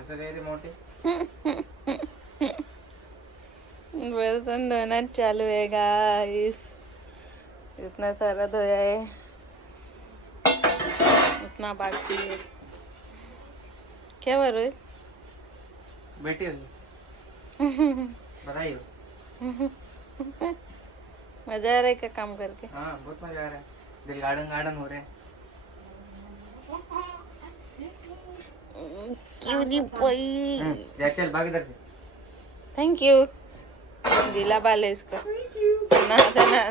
असं काय रे मोठे बर्तन धोना चालू है गाइस, इतना सारा धोया है, उतना बाकी है। क्या हो रहा है? बेटी बधाई हो। मजा आ रहा है क्या काम करके? हाँ बहुत मजा आ रहा है, दिल गार्डन गार्डन हो रहे हैं। क्यों दी पई? जा चल भाग इधर से। Thank you. गीला बाल है इसका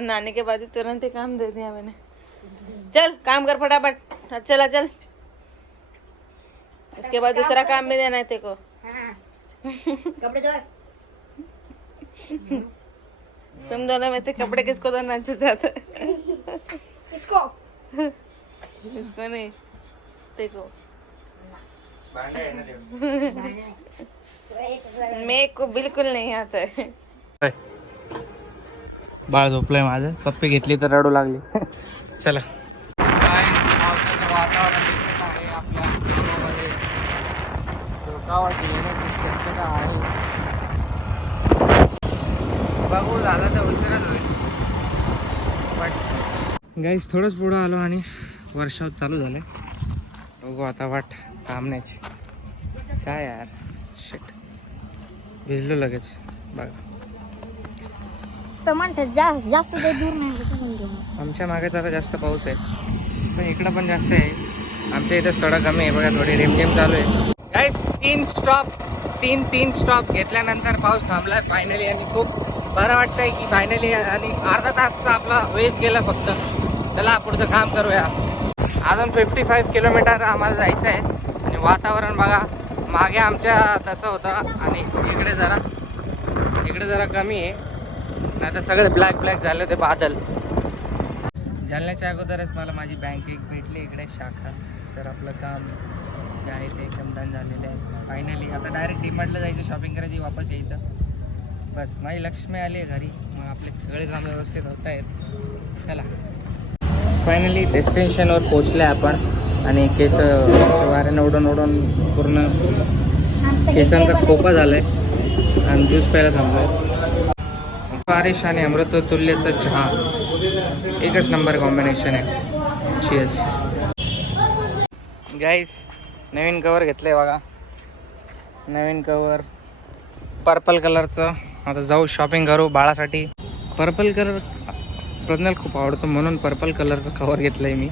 नाने के बाद ही तुरंत ही काम दे दिया मैंने। चल काम कर फटाफट, चला चल, उसके बाद दूसरा काम भी देना है तेरे को। कपड़े धो। तुम दोनों में से कपड़े किसको धोना अच्छा जाता है? किसको? इसको नहीं, तेको। भांडा है ना देव। मेरे को बिल्कुल नहीं आता है। बाळ झोपलंय माझं, पप्पी घेतली तर रडू लागली। चला पावसाचं वातावरण दिसत आहे आपल्या गावामध्ये, धोकावट येण्याची शक्यता आहे। बघू झालं तर उशीरच होईल, बट गाईस थोडंच पुढं आलो आणि वर्षाव चालू झालंय। बघू आता वाट थांबण्याची। काय यार शिट, भिजलो लगेच बघा। जास्त ते दूर नाही। आमच्या मागे जरा जास्त पाऊस आहे, पण इकडं पण जास्त आहे। आमच्या इथं थोडा कमी आहे बघा, थोडी रिमझिम चालू आहे। गाईस तीन स्टॉप घेतल्यानंतर पाऊस थांबलाय फायनली, आणि खूप बरं वाटतंय की फायनली, आणि अर्धा तास आपला वेस्ट गेला फक्त। चला पुढचं काम करूया। अजून 55 किलोमीटर आम्हाला जायचं आहे, आणि वातावरण बघा मागे आमच्या तसं होतं, आणि इकडे जरा कमी आहे, नाही तर सगळे ब्लॅक झाले होते बादल। जालन्याच्या अगोदरच मला माझी बँक एक भेटली इकडे शाखा, तर आपलं काम जे आहे ते एकदम डन झालेलं आहे फायनली। आता डायरेक्ट डीमार्टला जायचं, शॉपिंग करायची, वापस यायचं, बस माझी लक्ष्मी आली आहे घरी, मग आपले सगळे काम व्यवस्थित होत आहेत। चला फायनली डेस्टिनेशनवर पोचले आपण, आणि केस वाऱ्यानं उडून पूर्ण केसांचा खोपा झालाय, आणि ज्यूस प्यायला थांबलोय। बारिश आणि अमृत तुल्यचा चहा एकच नंबर कॉम्बिनेशन आहे। चीयर्स गाईस, नवीन कवर घेतलंय बघा, नवीन कवर पर्पल कलरचं। आता जाऊ शॉपिंग करू बाळासाठी। पर्पल कलर प्रज्ञाला खूप आवडतो, म्हणून पर्पल कलरचं कवर घेतलंय मी।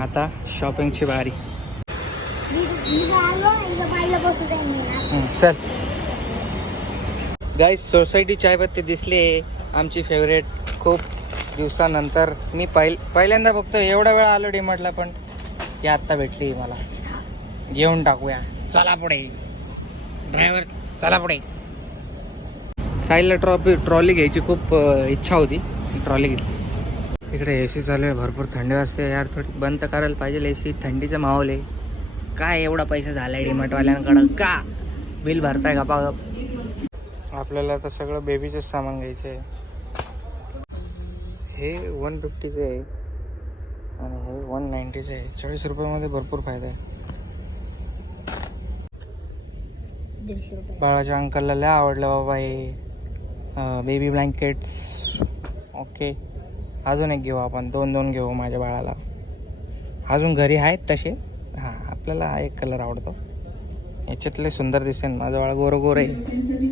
आता शॉपिंगची बारी। चल गाईस, सोसायटी चायपत्ती दिसली आमची फेवरेट, खूप दिवसानंतर मी पहिल्यांदा बघतो। एवढा वेळ आलो डीमार्टला, पण ती आत्ता भेटली मला, घेऊन टाकूया। चला पुढे ड्रायव्हर, चला पुढे। साईडला ट्रॉली घ्यायची खूप इच्छा होती, ट्रॉली घेतली। इकडे AC चालू आहे, भरपूर थंडी वाजते यार, थोडी बंद तर करायला पाहिजे AC, थंडीचा माहोल आहे। काय एवढा पैसा झालाय डीमार्टवाल्यांकडं, का बिल भरताय गपागप? आपल्याला आता सगळं बेबीचं सामान घ्यायचं आहे। हे 150चं आहे, आणि हे 190चं आहे। 40 रुपयामध्ये भरपूर फायदा आहे। बाळाच्या अंकलला लय आवडलं बाबा हे बेबी ब्लँकेट्स। ओके, अजून एक घेऊ आपण, दोन घेऊ माझ्या बाळाला। अजून घरी आहेत तसे, हां आपल्याला हा एक कलर आवडतो, याच्यातले सुंदर दिसेल। माझं बाळ गोर आहे।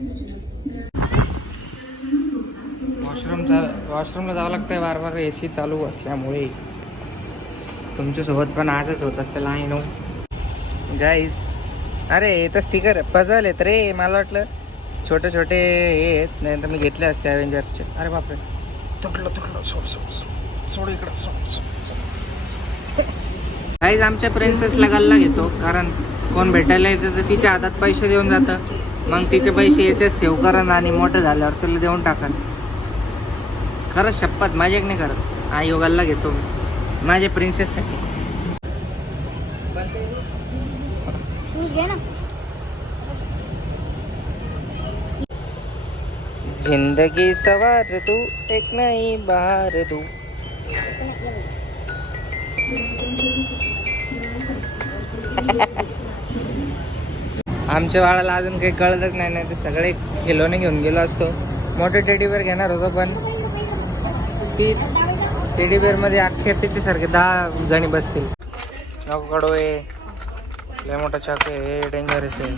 वॉशरूमला जावं लागतंय बार AC चालू असल्यामुळे। तुमच्यासोबत पण आजच होत असेल, आहे नो गाईस। अरे हे तर स्टिकर पझल आहेत रे, मला वाटलं छोटे हे आहेत, नाही तर मी घेतले असते अवेंजर्सचे। अरे बापरे, तुटलं सोड इकडं, सोड। गाईस, आमच्या प्रिन्सेसला गल्ला घेतो, कारण कोण भेटायला येतं तर तिच्या हातात पैसे देऊन जातं, मग तिचे पैसे याचे सेव्ह करण, आणि मोठं झाल्यावर तुला देऊन टाकन। खरंच शपथ, मजाक नाही करत। हा यो गल्ला घेतो मी माझ्या प्रिन्सेससाठी। जिंदगी सवार तू, एक नई बहार तू। आमच्या बाळाला अजून काही कळतच नाही ते सगळे खिलोने घेऊन गेलो असतो. मोठे टेडीबेअर घेणार होतो पण ती टेडीबेअरमध्ये अख्खे त्याच्यासारखे 10 जणी बसतील. नको कडवे, लय मोठा चाकू आहे, हे डेंजरस आहे.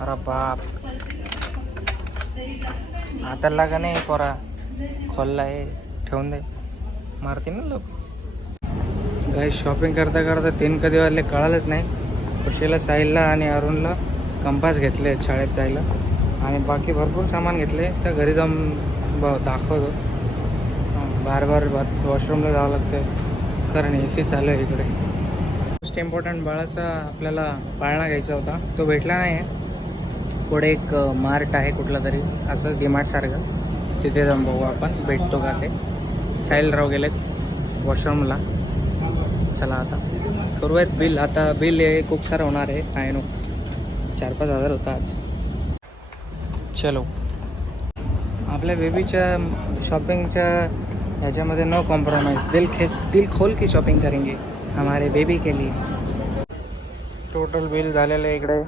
अरे बाप, हाताला का नाही पोरा खोलला आहे, ठेवून दे, मारते ना लोक. काही शॉपिंग करता करता 3 कधी वाजले कळालंच नाही. खुशीला, साहिलला आणि अरुणला कंपास घेतले शाळेत जायला आणि बाकी भरपूर सामान घेतले. तर घरी जाऊन दाखवतो. बार बार वॉशरूमला जावं लागतं कारण AC चालू आहे इकडे. मोस्ट इम्पॉर्टंट बाळाचा आपल्याला पाळणा घ्यायचा होता, तो भेटला नाही आहे. पुढे एक मार्ट आहे कुठला तरी असंच डीमार्ट सारखं, तिथे जाऊन बघू आपण भेटतो का ते. साहिलराव गेलेत वॉशरूमला. चला आता करूयात बिल. आता बिल हे खूप सारं होणार आहे, काय नो 4-5 हजार होता आज. चलो, आपल्या बेबीच्या शॉपिंगच्या ह्याच्यामध्ये नो कॉम्प्रोमाइज. दिल खोल की शॉपिंग करेंगे हमारे बेबी के लिए. टोटल बिल झालेलं आहे इकडे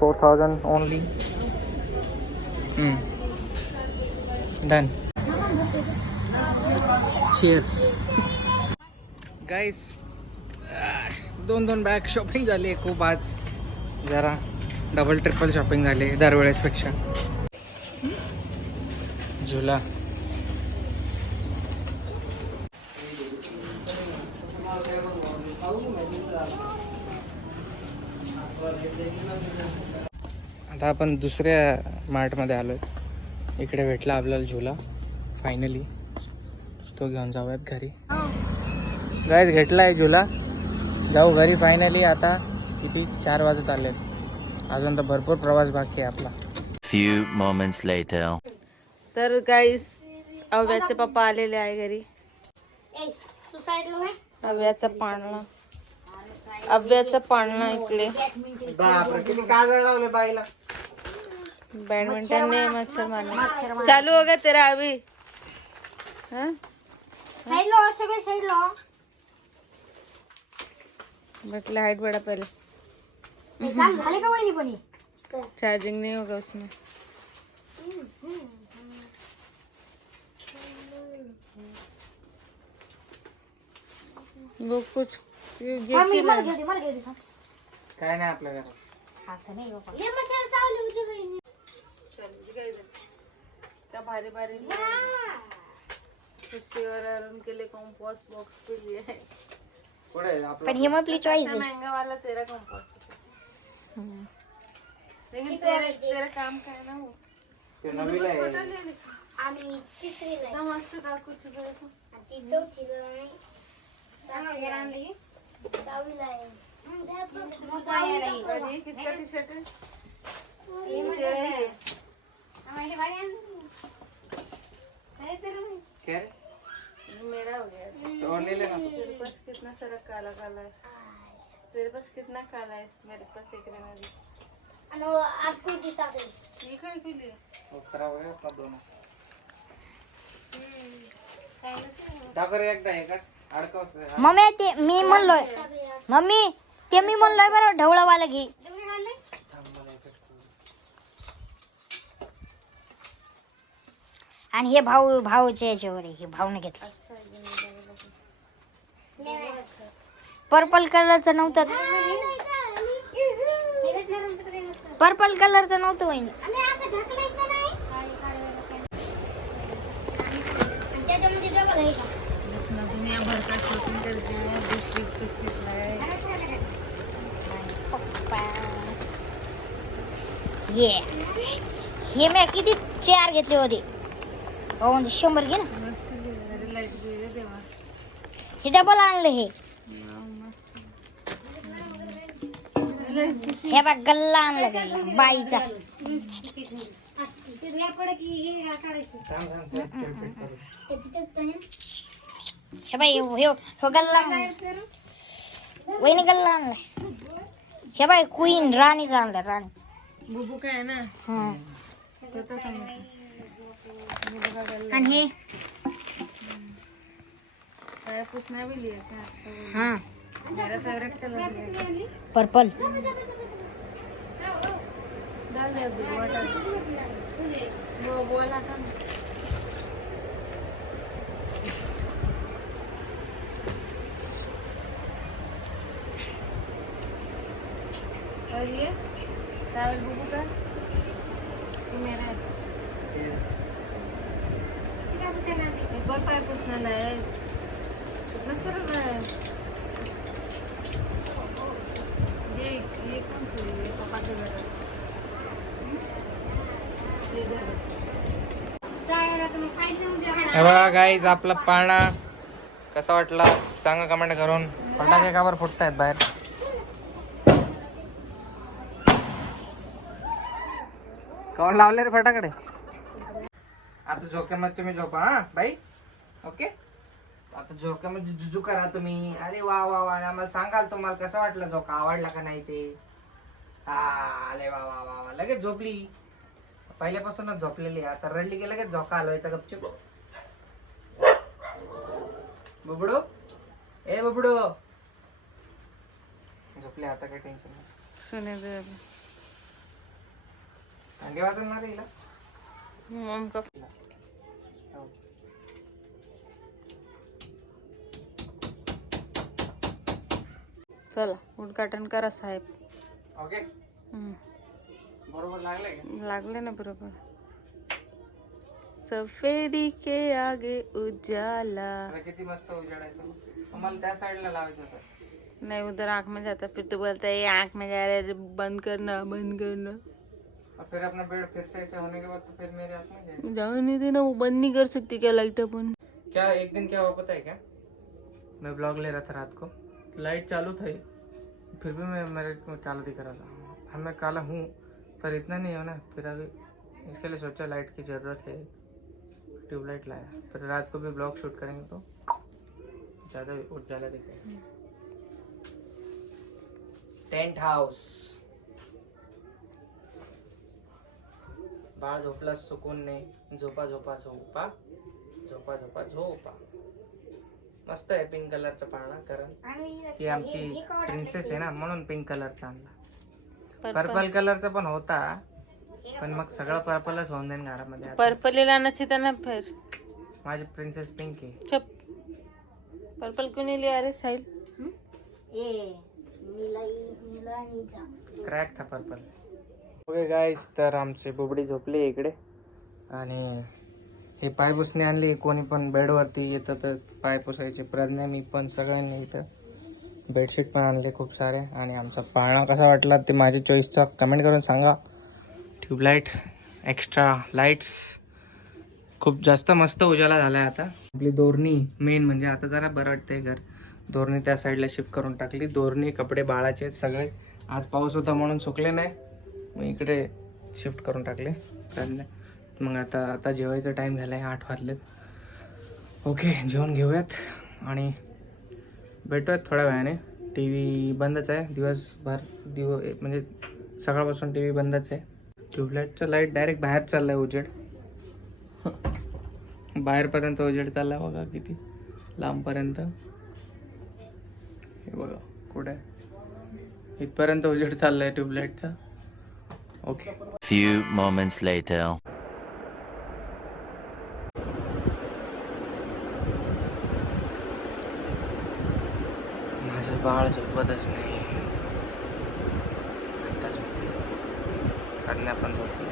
4000 ओनली. डन. चीयर्स गाईस. 2 बॅग शॉपिंग झाली आहे खूप आज. जरा डबल ट्रिपल शॉपिंग झाली दरवेळेसपेक्षा. झुला आता आपण दुसऱ्या मार्टमध्ये आलोय. इकडे भेटला आपल्याला झुला फायनली, तो घेऊन जाऊयात घरी. गाईज घेतला आहे झुला, जाऊ घरी फायनली. आता किती 4 वाजत आले, अजून तर भरपूर प्रवास बाकी आहे आपला. Few moments later. तर गाईस अव्याचे पप्पा आलेले आहे घरी. अव्याचा पाळणा इकडे. किती काजळ लावले बाईला. बैडमिंटन ने मच्छर मारने चालू हो गया तेरा अभी. साइड लो, सगळे साइड लो. बट लाइट बड़ा पहले. काम झाले का वहिनी पण? चार्जिंग नहीं होगा उसमें. वो कुछ मला घेऊ दे. काय नाही आपल्या घरात. असं नाही बाबा. ये मच्छर चावले होते वहिनी. क्या भारी भारी खुशी और अरुण के लिए कंपोस्ट बॉक्स भी लिए है. पण हे मग आपली चॉइस आहे. महंगा वाला तेरा कंपोस्ट. लेकिन तेरा काम का है ना वो. ते नवीला आहे. आम्ही तिसरीला आहे. मस्त का कुछ देखो. ती चौथीला नाही. सांगा आणली. दहावीला आहे. ये किसका टी शर्ट है? ये तेरा है. हमारे भाई है तेरा नहीं. क्या रे? मेरा हो गया. तो और ले लेना. तेरे पास कितना सारा काला काला है. तेरे पास कितना काला है, मेरे पास एक रहना दी. अनो आज कोई दिशा दे. ठीक है के लिए. वो खराब हो गया अपना दोनों. टाकर एकदा हे काढ. अडकव. मम्मी ते मी म्हणलोय. मम्मी ते मी म्हणलोय बरं ढवळावाला घे. आणि हे भाऊच्या याच्यावर आहे. हे भाऊने घेतलं. पर्पल कलरचं नव्हतंच. पर्पल कलरचं नव्हतं वहिनी. दुनिया भर का शॉपिंग करते हैं. दूसरी कुछ कितना है. हे मी किती 4 घेतले होते. हो म्हणजे 100 घे ना. हे डबल आणलं. हे बघ गल्ला आणला बाईचा. हे बाई हो गल्ला वहिनी गल्ला आणलाय. हे बाई क्वीन राणीचा आणलाय. राणी बुबू का है ना. आणि हे काय पुसना भी लिया क्या. हा मेरा फेवरेट कलर है पर्पल. डाल दे अभी वाटर वो बोला था ना. और ये चावल बुबू का ये मेरा है. एक और पैर पूछना है कितना सरल है. ये कौन सी है पापा के घर ये दे दो. हे बघा गाईज आपला पाळणा कसा वाटला सांगा कमेंट करून. फटाके का बरं फुटतायत बाहेर. कोण लावले रे फटाकडे. आता झोक्यामध्ये तुम्ही झोपा हा बाई. ओके आता झोक्यामध्ये जुजू करा तुम्ही. अरे वा वा वा आम्हाला सांगाल तुम्हाला कसा वाटला झोका आवडला का नाही ते. अरे वा वा वा वा लगेच झोपली. पहिल्यापासूनच झोपलेली आता रडली की लगेच झोका हलवायचा गपचूप. बुबडू ए बुबडू झोपले आता काही टेन्शन नाही. सुने दे अंगे वाजवणार हिला. मम का चला उद्घाटन करा साहेब. ओके हम्म. बरोबर लागले का. लागले ना बरोबर. सफेदी के आगे उजाला. आता किती मस्त उजेडायचं. तुम्हाला त्या साईडला लावायचं होतं. नहीं उधर आँख में जाता फिर तो बोलता है ये आँख में जा रहा है बंद करना बंद करना. और फिर अपना बेड फिर से ऐसे होने के बाद तो फिर मेरे हाथ में जाएगा. जाओ नहीं देना वो बंद नहीं कर सकती क्या लाइट अपन. क्या एक दिन क्या हुआ पता है क्या. मैं ब्लॉग ले रहा था रात को. लाइट चालू थी फिर भी मैं मेरे को काला दिख रहा था. हाँ मैं काला हूँ पर इतना नहीं हो ना. फिर अभी इसके लिए सोचा लाइट की ज़रूरत है. ट्यूबलाइट लाया. फिर रात को भी ब्लॉग शूट करेंगे तो ज़्यादा उजाला दिखेगा. Tent house. बाळ झोपला सुकूनने. झोपा झोपा झोपा झोपा झोपा झोपा. मस्त आहे पिंक कलरचा पाळणा. कारण ही आमची प्रिन्सेस आहे ना म्हणून पिंक कलरचा आणला. पर्पल कलरचा पण होता पण मग सगळं पर्पलच होऊन जाईल घरामध्ये आता. पर्पल लाना चाहिए ना फिर. माझी प्रिन्सेस पिंक आहे. चुप. पर्पल क्यों नहीं लिया रे साहिल. क्रॅक था पर्पल. ओके गाईज तर आमची बुबडी झोपली इकडे. आणि हे पाय पुसणे आणली. कोणी पण बेडवरती येतं तर पाय पुसायचे. प्रज्ञा मी पण सगळ्यांनी इथं बेडशीट पण आणले खूप सारे. आणि आमचा पाळणा कसा वाटला ते माझ्या चॉईसचा कमेंट करून सांगा. ट्यूबलाईट एक्स्ट्रा लाईट्स खूप जास्त मस्त उजाला झाला आहे आता. आपली दोरणी मेन म्हणजे आता जरा बरं वाटतंय घर. दोरणी त्या साईडला शिफ्ट करून टाकली. दोरणी कपडे बाळाचे सगळे आज पाऊस होता म्हणून सुकले नाही मग इकडे शिफ्ट करून टाकले. मग आता जेवायचा टाईम झाला आहे. 8 वाजलेत. ओके जेवण घेऊयात आणि भेटूयात थोड्या वेळाने. टी व्ही बंदच आहे दिवसभर. म्हणजे सकाळपासून टी व्ही बंदच आहे. ट्यूबलाईटचं लाईट डायरेक्ट बाहेर चाललं आहे उजेड. बाहेरपर्यंत उजेड चालला आहे बघा किती लांबपर्यंत. हे बघा कुठे इथपर्यंत उजेड चालला आहे ट्यूबलाईटचा. Okay Few moments later. माझं बाळ झोपतच नाही. आता झोपली. कन्या पण झोपली.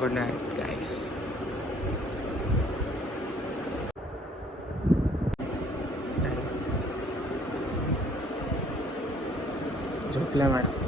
गुड नाईट गाईस. झोपल्या मॅडम.